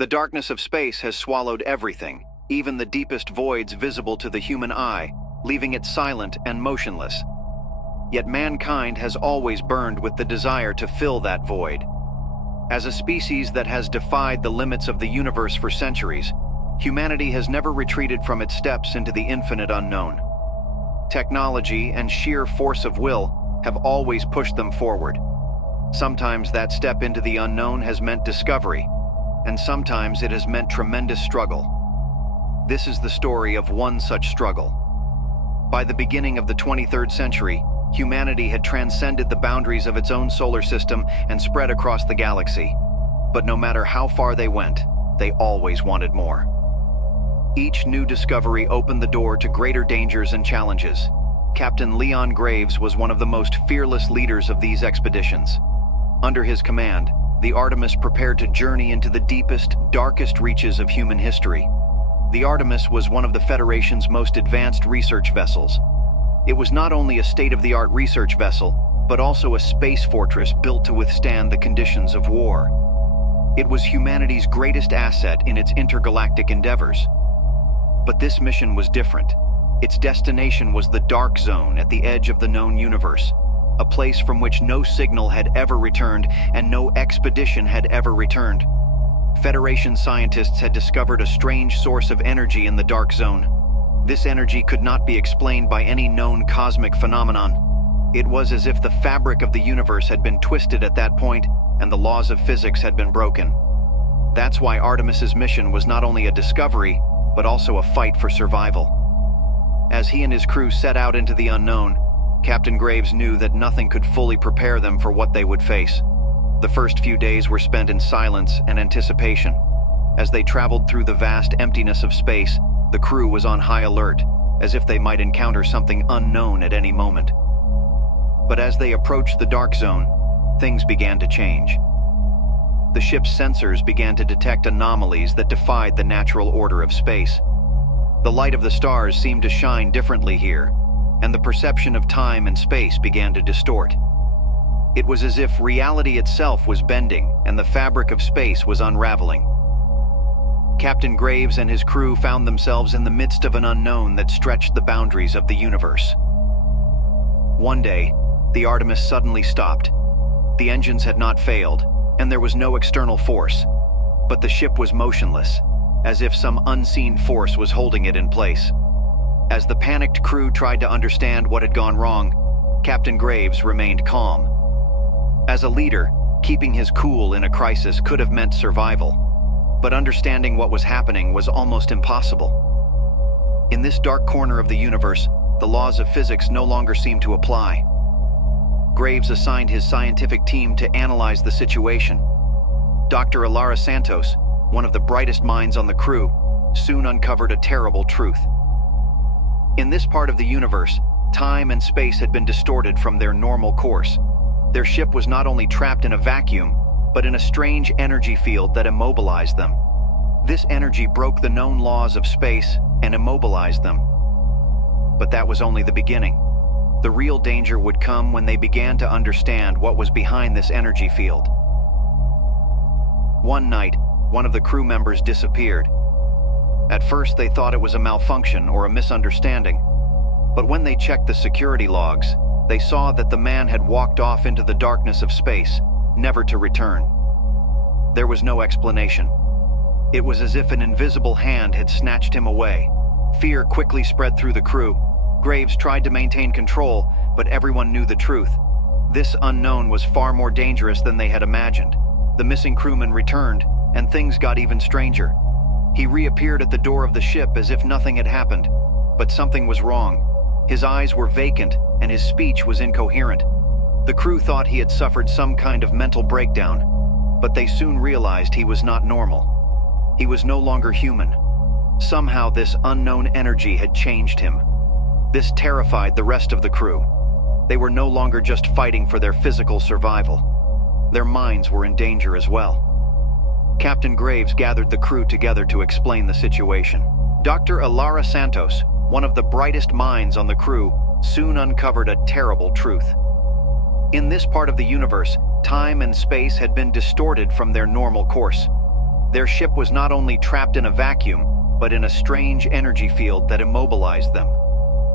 The darkness of space has swallowed everything, even the deepest voids visible to the human eye, leaving it silent and motionless. Yet mankind has always burned with the desire to fill that void. As a species that has defied the limits of the universe for centuries, humanity has never retreated from its steps into the infinite unknown. Technology and sheer force of will have always pushed them forward. Sometimes that step into the unknown has meant discovery, and sometimes it has meant tremendous struggle. This is the story of one such struggle. By the beginning of the 23rd century, humanity had transcended the boundaries of its own solar system and spread across the galaxy. But no matter how far they went, they always wanted more. Each new discovery opened the door to greater dangers and challenges. Captain Leon Graves was one of the most fearless leaders of these expeditions. Under his command, the Artemis prepared to journey into the deepest, darkest reaches of human history. The Artemis was one of the Federation's most advanced research vessels. It was not only a state-of-the-art research vessel, but also a space fortress built to withstand the conditions of war. It was humanity's greatest asset in its intergalactic endeavors. But this mission was different. Its destination was the dark zone at the edge of the known universe, a place from which no signal had ever returned and no expedition had ever returned. Federation scientists had discovered a strange source of energy in the dark zone. This energy could not be explained by any known cosmic phenomenon. It was as if the fabric of the universe had been twisted at that point and the laws of physics had been broken. That's why Artemis's mission was not only a discovery, but also a fight for survival. As he and his crew set out into the unknown, Captain Graves knew that nothing could fully prepare them for what they would face. The first few days were spent in silence and anticipation. As they traveled through the vast emptiness of space, the crew was on high alert, as if they might encounter something unknown at any moment. But as they approached the dark zone, things began to change. The ship's sensors began to detect anomalies that defied the natural order of space. The light of the stars seemed to shine differently here, and the perception of time and space began to distort. It was as if reality itself was bending and the fabric of space was unraveling. Captain Graves and his crew found themselves in the midst of an unknown that stretched the boundaries of the universe. One day, the Artemis suddenly stopped. The engines had not failed, and there was no external force, but the ship was motionless, as if some unseen force was holding it in place. As the panicked crew tried to understand what had gone wrong, Captain Graves remained calm. As a leader, keeping his cool in a crisis could have meant survival, but understanding what was happening was almost impossible. In this dark corner of the universe, the laws of physics no longer seemed to apply. Graves assigned his scientific team to analyze the situation. Dr. Alara Santos, one of the brightest minds on the crew, soon uncovered a terrible truth. In this part of the universe, time and space had been distorted from their normal course. Their ship was not only trapped in a vacuum, but in a strange energy field that immobilized them. This energy broke the known laws of space and immobilized them. But that was only the beginning. The real danger would come when they began to understand what was behind this energy field. One night, one of the crew members disappeared. At first, they thought it was a malfunction or a misunderstanding. But when they checked the security logs, they saw that the man had walked off into the darkness of space, never to return. There was no explanation. It was as if an invisible hand had snatched him away. Fear quickly spread through the crew. Graves tried to maintain control, but everyone knew the truth. This unknown was far more dangerous than they had imagined. The missing crewman returned, and things got even stranger. He reappeared at the door of the ship as if nothing had happened, but something was wrong. His eyes were vacant, and his speech was incoherent. The crew thought he had suffered some kind of mental breakdown, but they soon realized he was not normal. He was no longer human. Somehow this unknown energy had changed him. This terrified the rest of the crew. They were no longer just fighting for their physical survival. Their minds were in danger as well. Captain Graves gathered the crew together to explain the situation. Dr. Alara Santos, one of the brightest minds on the crew, soon uncovered a terrible truth. In this part of the universe, time and space had been distorted from their normal course. Their ship was not only trapped in a vacuum, but in a strange energy field that immobilized them.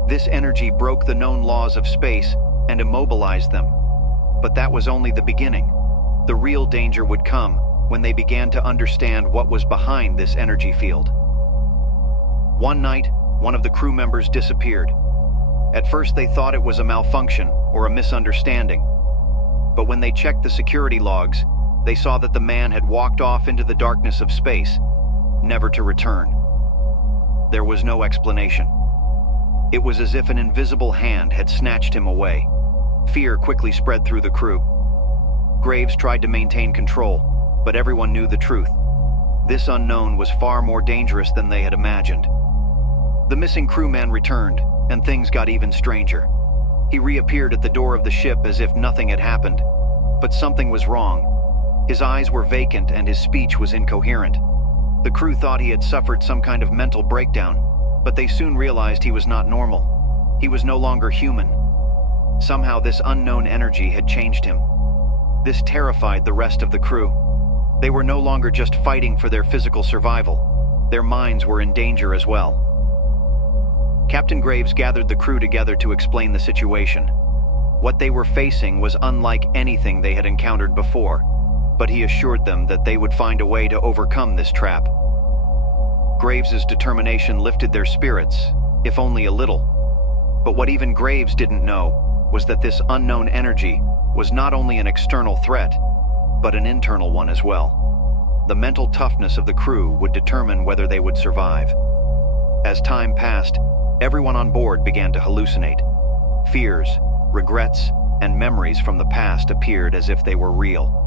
This energy broke the known laws of space and immobilized them. But that was only the beginning. The real danger would come when they began to understand what was behind this energy field. One night, one of the crew members disappeared. At first they thought it was a malfunction or a misunderstanding. But when they checked the security logs, they saw that the man had walked off into the darkness of space, never to return. There was no explanation. It was as if an invisible hand had snatched him away. Fear quickly spread through the crew. Graves tried to maintain control, but everyone knew the truth. This unknown was far more dangerous than they had imagined. The missing crewman returned, and things got even stranger. He reappeared at the door of the ship as if nothing had happened. But something was wrong. His eyes were vacant and his speech was incoherent. The crew thought he had suffered some kind of mental breakdown, but they soon realized he was not normal. He was no longer human. Somehow this unknown energy had changed him. This terrified the rest of the crew. They were no longer just fighting for their physical survival. Their minds were in danger as well. Captain Graves gathered the crew together to explain the situation. What they were facing was unlike anything they had encountered before, but he assured them that they would find a way to overcome this trap. Graves's determination lifted their spirits, if only a little. But what even Graves didn't know was that this unknown energy was not only an external threat, but an internal one as well. The mental toughness of the crew would determine whether they would survive. As time passed, everyone on board began to hallucinate. Fears, regrets, and memories from the past appeared as if they were real.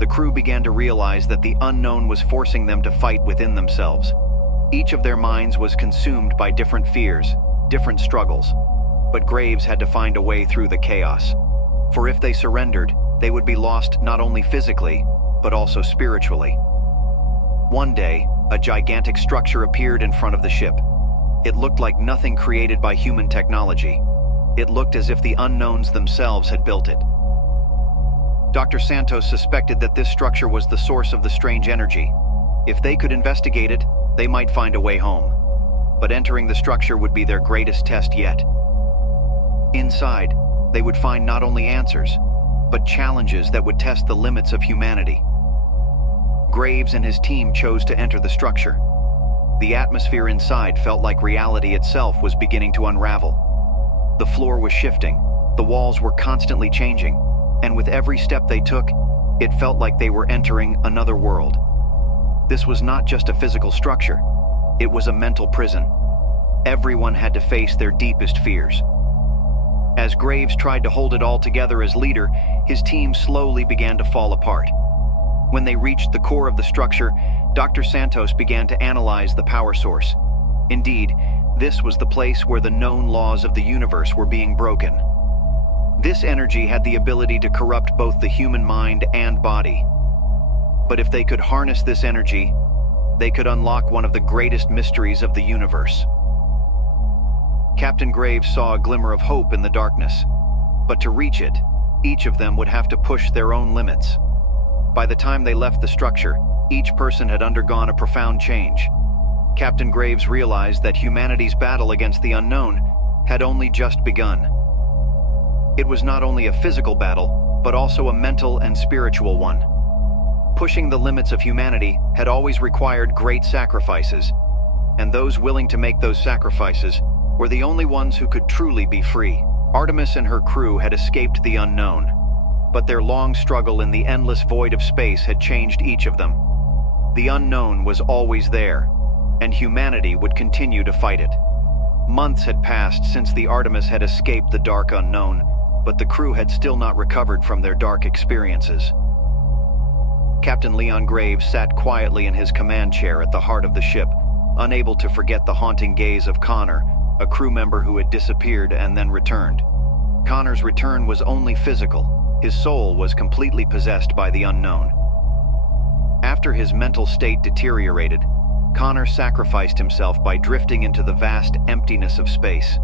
The crew began to realize that the unknown was forcing them to fight within themselves. Each of their minds was consumed by different fears, different struggles. But Graves had to find a way through the chaos. For if they surrendered, they would be lost not only physically, but also spiritually. One day, a gigantic structure appeared in front of the ship. It looked like nothing created by human technology. It looked as if the unknowns themselves had built it. Dr. Santos suspected that this structure was the source of the strange energy. If they could investigate it, they might find a way home. But entering the structure would be their greatest test yet. Inside, they would find not only answers, but challenges that would test the limits of humanity. Graves and his team chose to enter the structure. The atmosphere inside felt like reality itself was beginning to unravel. The floor was shifting, the walls were constantly changing, and with every step they took, it felt like they were entering another world. This was not just a physical structure, it was a mental prison. Everyone had to face their deepest fears. As Graves tried to hold it all together as leader, his team slowly began to fall apart. When they reached the core of the structure, Dr. Santos began to analyze the power source. Indeed, this was the place where the known laws of the universe were being broken. This energy had the ability to corrupt both the human mind and body. But if they could harness this energy, they could unlock one of the greatest mysteries of the universe. Captain Graves saw a glimmer of hope in the darkness. But to reach it, each of them would have to push their own limits. By the time they left the structure, each person had undergone a profound change. Captain Graves realized that humanity's battle against the unknown had only just begun. It was not only a physical battle, but also a mental and spiritual one. Pushing the limits of humanity had always required great sacrifices, and those willing to make those sacrifices were the only ones who could truly be free. Artemis and her crew had escaped the unknown, but their long struggle in the endless void of space had changed each of them. The unknown was always there, and humanity would continue to fight it. Months had passed since the Artemis had escaped the dark unknown, but the crew had still not recovered from their dark experiences. Captain Leon Graves sat quietly in his command chair at the heart of the ship, unable to forget the haunting gaze of Connor, a crew member who had disappeared and then returned. Connor's return was only physical. His soul was completely possessed by the unknown. After his mental state deteriorated, Connor sacrificed himself by drifting into the vast emptiness of space.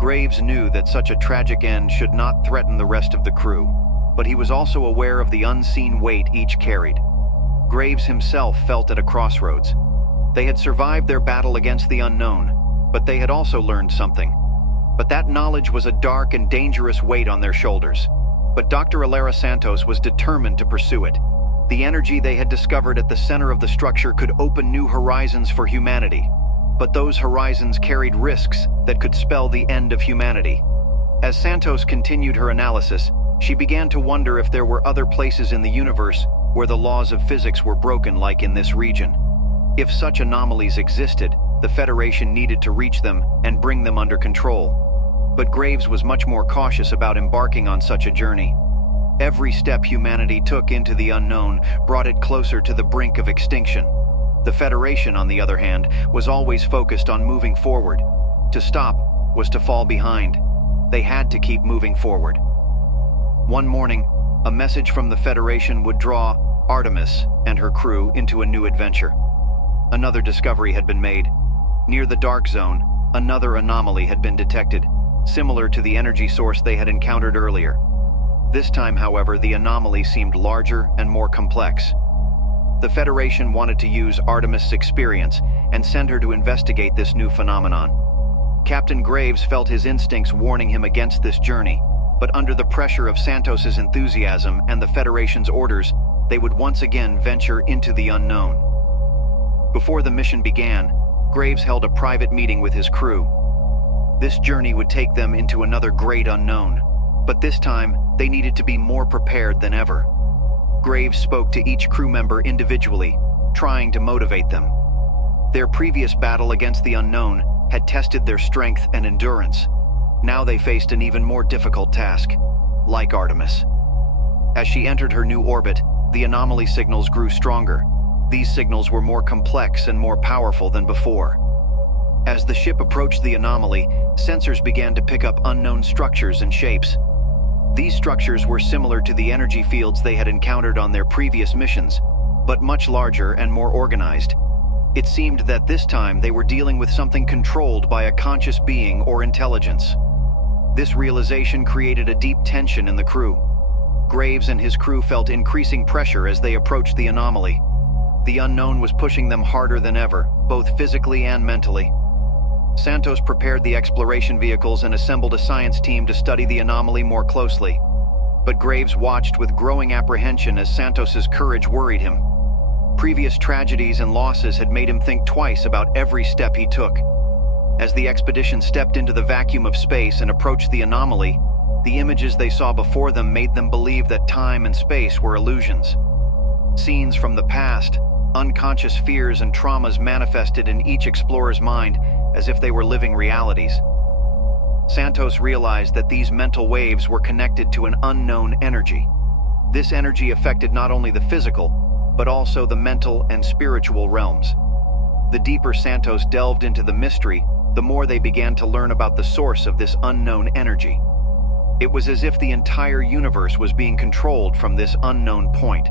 Graves knew that such a tragic end should not threaten the rest of the crew, but he was also aware of the unseen weight each carried. Graves himself felt at a crossroads. They had survived their battle against the unknown, but they had also learned something. But that knowledge was a dark and dangerous weight on their shoulders. But Dr. Alara Santos was determined to pursue it. The energy they had discovered at the center of the structure could open new horizons for humanity. But those horizons carried risks that could spell the end of humanity. As Santos continued her analysis, she began to wonder if there were other places in the universe where the laws of physics were broken like in this region. If such anomalies existed, the Federation needed to reach them and bring them under control. But Graves was much more cautious about embarking on such a journey. Every step humanity took into the unknown brought it closer to the brink of extinction. The Federation, on the other hand, was always focused on moving forward. To stop was to fall behind. They had to keep moving forward. One morning, a message from the Federation would draw Artemis and her crew into a new adventure. Another discovery had been made. Near the Dark Zone, another anomaly had been detected, similar to the energy source they had encountered earlier. This time, however, the anomaly seemed larger and more complex. The Federation wanted to use Artemis' experience and send her to investigate this new phenomenon. Captain Graves felt his instincts warning him against this journey, but under the pressure of Santos's enthusiasm and the Federation's orders, they would once again venture into the unknown. Before the mission began, Graves held a private meeting with his crew. This journey would take them into another great unknown, but this time they needed to be more prepared than ever. Graves spoke to each crew member individually, trying to motivate them. Their previous battle against the unknown had tested their strength and endurance. Now they faced an even more difficult task, like Artemis. As she entered her new orbit, the anomaly signals grew stronger. These signals were more complex and more powerful than before. As the ship approached the anomaly, sensors began to pick up unknown structures and shapes. These structures were similar to the energy fields they had encountered on their previous missions, but much larger and more organized. It seemed that this time they were dealing with something controlled by a conscious being or intelligence. This realization created a deep tension in the crew. Graves and his crew felt increasing pressure as they approached the anomaly. The unknown was pushing them harder than ever, both physically and mentally. Santos prepared the exploration vehicles and assembled a science team to study the anomaly more closely. But Graves watched with growing apprehension as Santos's courage worried him. Previous tragedies and losses had made him think twice about every step he took. As the expedition stepped into the vacuum of space and approached the anomaly, the images they saw before them made them believe that time and space were illusions. Scenes from the past, unconscious fears and traumas manifested in each explorer's mind as if they were living realities. Santos realized that these mental waves were connected to an unknown energy. This energy affected not only the physical, but also the mental and spiritual realms. The deeper Santos delved into the mystery, the more they began to learn about the source of this unknown energy. It was as if the entire universe was being controlled from this unknown point.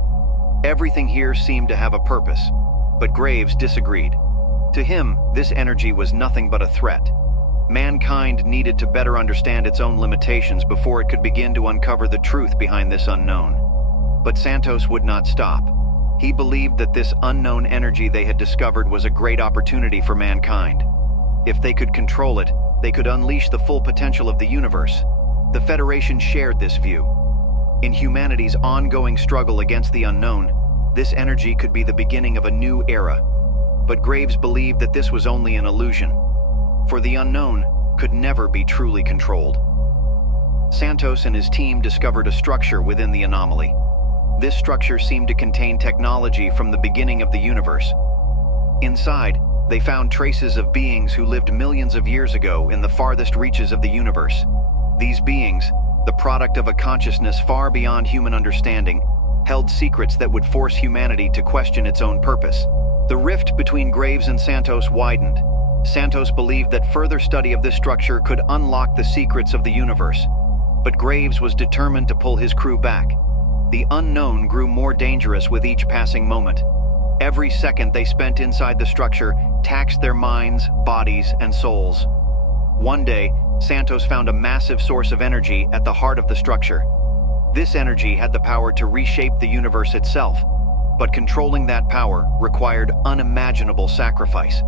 Everything here seemed to have a purpose, but Graves disagreed. To him, this energy was nothing but a threat. Mankind needed to better understand its own limitations before it could begin to uncover the truth behind this unknown. But Santos would not stop. He believed that this unknown energy they had discovered was a great opportunity for mankind. If they could control it, they could unleash the full potential of the universe. The Federation shared this view. In humanity's ongoing struggle against the unknown, this energy could be the beginning of a new era. But Graves believed that this was only an illusion, for the unknown could never be truly controlled. Santos and his team discovered a structure within the anomaly. This structure seemed to contain technology from the beginning of the universe. Inside, they found traces of beings who lived millions of years ago in the farthest reaches of the universe. These beings, the product of a consciousness far beyond human understanding, held secrets that would force humanity to question its own purpose. The rift between Graves and Santos widened. Santos believed that further study of this structure could unlock the secrets of the universe. But Graves was determined to pull his crew back. The unknown grew more dangerous with each passing moment. Every second they spent inside the structure taxed their minds, bodies, and souls. One day, Santos found a massive source of energy at the heart of the structure. This energy had the power to reshape the universe itself. But controlling that power required unimaginable sacrifice.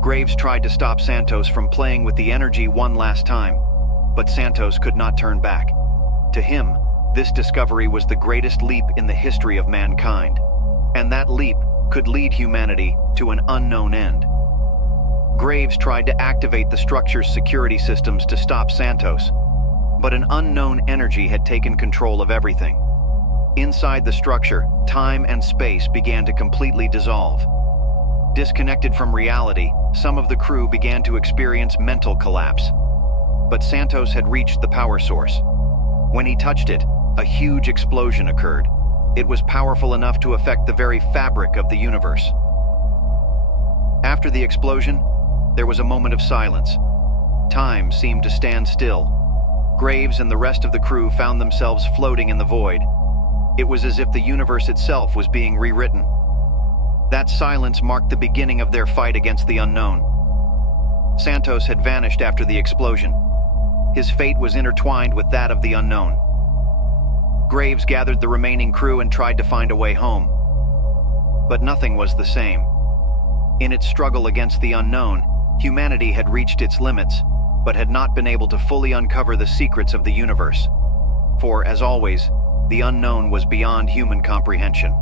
Graves tried to stop Santos from playing with the energy one last time, but Santos could not turn back. To him, this discovery was the greatest leap in the history of mankind, and that leap could lead humanity to an unknown end. Graves tried to activate the structure's security systems to stop Santos, but an unknown energy had taken control of everything. Inside the structure, time and space began to completely dissolve. Disconnected from reality, some of the crew began to experience mental collapse. But Santos had reached the power source. When he touched it, a huge explosion occurred. It was powerful enough to affect the very fabric of the universe. After the explosion, there was a moment of silence. Time seemed to stand still. Graves and the rest of the crew found themselves floating in the void. It was as if the universe itself was being rewritten. That silence marked the beginning of their fight against the unknown. Santos had vanished after the explosion. His fate was intertwined with that of the unknown. Graves gathered the remaining crew and tried to find a way home. But nothing was the same. In its struggle against the unknown, humanity had reached its limits, but had not been able to fully uncover the secrets of the universe. For, as always, the unknown was beyond human comprehension.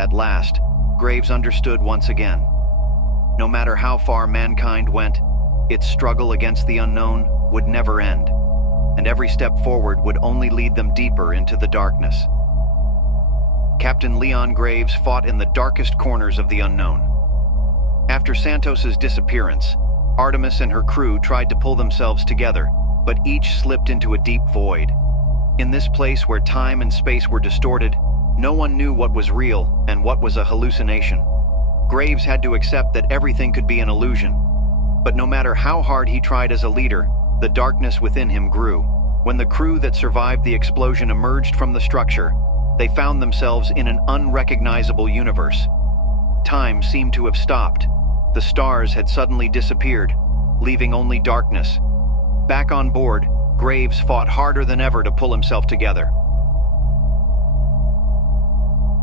At last, Graves understood once again. No matter how far mankind went, its struggle against the unknown would never end, and every step forward would only lead them deeper into the darkness. Captain Leon Graves fought in the darkest corners of the unknown. After Santos's disappearance, Artemis and her crew tried to pull themselves together, but each slipped into a deep void. In this place where time and space were distorted, no one knew what was real and what was a hallucination. Graves had to accept that everything could be an illusion. But no matter how hard he tried as a leader, the darkness within him grew. When the crew that survived the explosion emerged from the structure, they found themselves in an unrecognizable universe. Time seemed to have stopped. The stars had suddenly disappeared, leaving only darkness. Back on board, Graves fought harder than ever to pull himself together.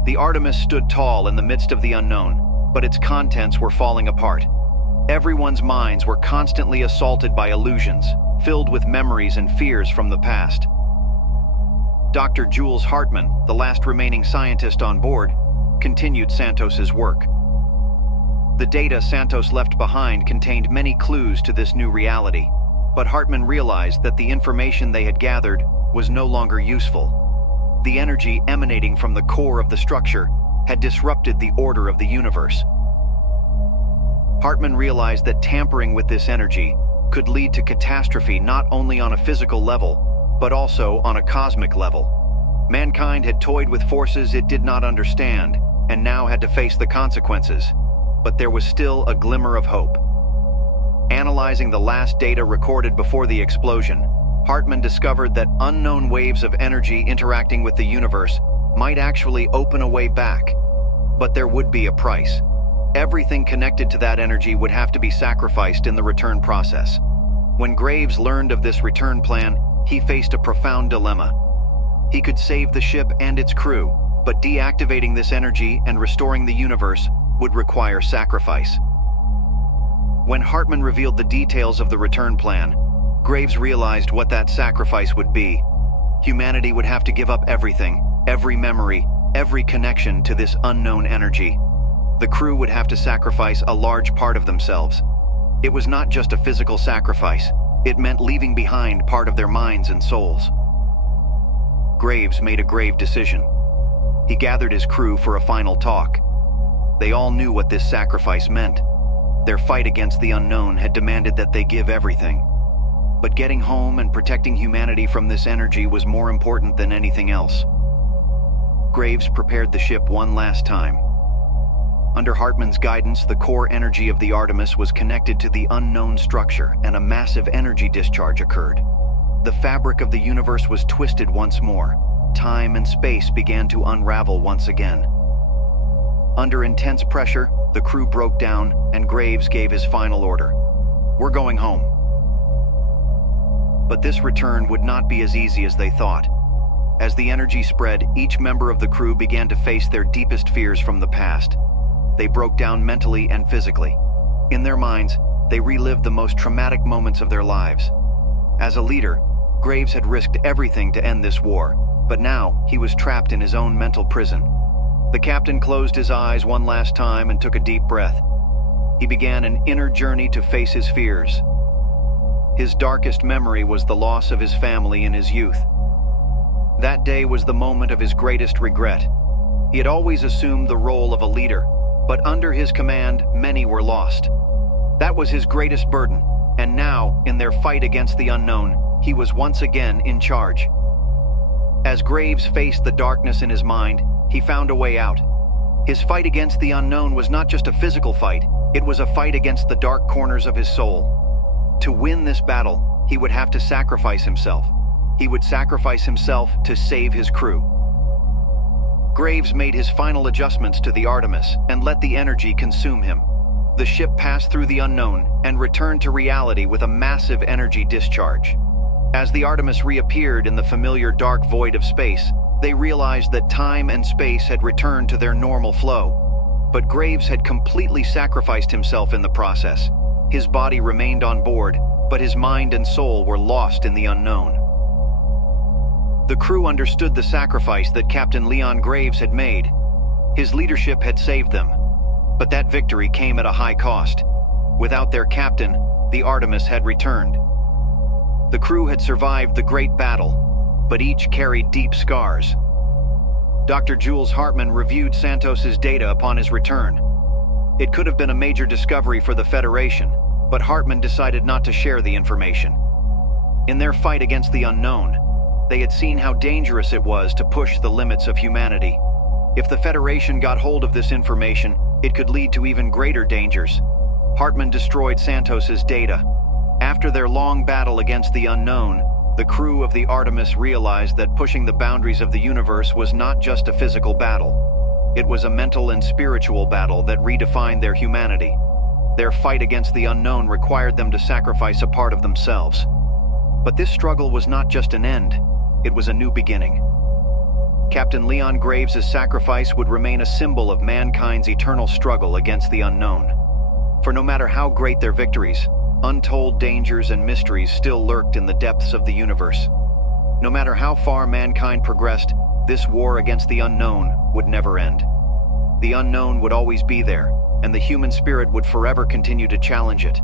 The Artemis stood tall in the midst of the unknown, but its contents were falling apart. Everyone's minds were constantly assaulted by illusions, filled with memories and fears from the past. Dr. Jules Hartman, the last remaining scientist on board, continued Santos's work. The data Santos left behind contained many clues to this new reality, but Hartman realized that the information they had gathered was no longer useful. The energy emanating from the core of the structure had disrupted the order of the universe. Hartman realized that tampering with this energy could lead to catastrophe not only on a physical level, but also on a cosmic level. Mankind had toyed with forces it did not understand, and now had to face the consequences. But there was still a glimmer of hope. Analyzing the last data recorded before the explosion, Hartman discovered that unknown waves of energy interacting with the universe might actually open a way back. But there would be a price. Everything connected to that energy would have to be sacrificed in the return process. When Graves learned of this return plan, he faced a profound dilemma. He could save the ship and its crew, but deactivating this energy and restoring the universe would require sacrifice. When Hartman revealed the details of the return plan, Graves realized what that sacrifice would be. Humanity would have to give up everything, every memory, every connection to this unknown energy. The crew would have to sacrifice a large part of themselves. It was not just a physical sacrifice. It meant leaving behind part of their minds and souls. Graves made a grave decision. He gathered his crew for a final talk. They all knew what this sacrifice meant. Their fight against the unknown had demanded that they give everything. But getting home and protecting humanity from this energy was more important than anything else. Graves prepared the ship one last time. Under Hartman's guidance, the core energy of the Artemis was connected to the unknown structure, and a massive energy discharge occurred. The fabric of the universe was twisted once more. Time and space began to unravel once again. Under intense pressure, the crew broke down, and Graves gave his final order. "We're going home." But this return would not be as easy as they thought. As the energy spread, each member of the crew began to face their deepest fears from the past. They broke down mentally and physically. In their minds, they relived the most traumatic moments of their lives. As a leader, Graves had risked everything to end this war, but now he was trapped in his own mental prison. The captain closed his eyes one last time and took a deep breath. He began an inner journey to face his fears. His darkest memory was the loss of his family in his youth. That day was the moment of his greatest regret. He had always assumed the role of a leader, but under his command, many were lost. That was his greatest burden, and now, in their fight against the unknown, he was once again in charge. As Graves faced the darkness in his mind, he found a way out. His fight against the unknown was not just a physical fight, it was a fight against the dark corners of his soul. To win this battle, he would have to sacrifice himself. He would sacrifice himself to save his crew. Graves made his final adjustments to the Artemis and let the energy consume him. The ship passed through the unknown and returned to reality with a massive energy discharge. As the Artemis reappeared in the familiar dark void of space, they realized that time and space had returned to their normal flow. But Graves had completely sacrificed himself in the process. His body remained on board, but his mind and soul were lost in the unknown. The crew understood the sacrifice that Captain Leon Graves had made. His leadership had saved them, but that victory came at a high cost. Without their captain, the Artemis had returned. The crew had survived the great battle, but each carried deep scars. Dr. Jules Hartman reviewed Santos's data upon his return. It could have been a major discovery for the Federation, but Hartman decided not to share the information. In their fight against the unknown, they had seen how dangerous it was to push the limits of humanity. If the Federation got hold of this information, it could lead to even greater dangers. Hartman destroyed Santos's data. After their long battle against the unknown, the crew of the Artemis realized that pushing the boundaries of the universe was not just a physical battle. It was a mental and spiritual battle that redefined their humanity. Their fight against the unknown required them to sacrifice a part of themselves. But this struggle was not just an end, it was a new beginning. Captain Leon Graves' sacrifice would remain a symbol of mankind's eternal struggle against the unknown. For no matter how great their victories, untold dangers and mysteries still lurked in the depths of the universe. No matter how far mankind progressed, this war against the unknown would never end. The unknown would always be there, and the human spirit would forever continue to challenge it.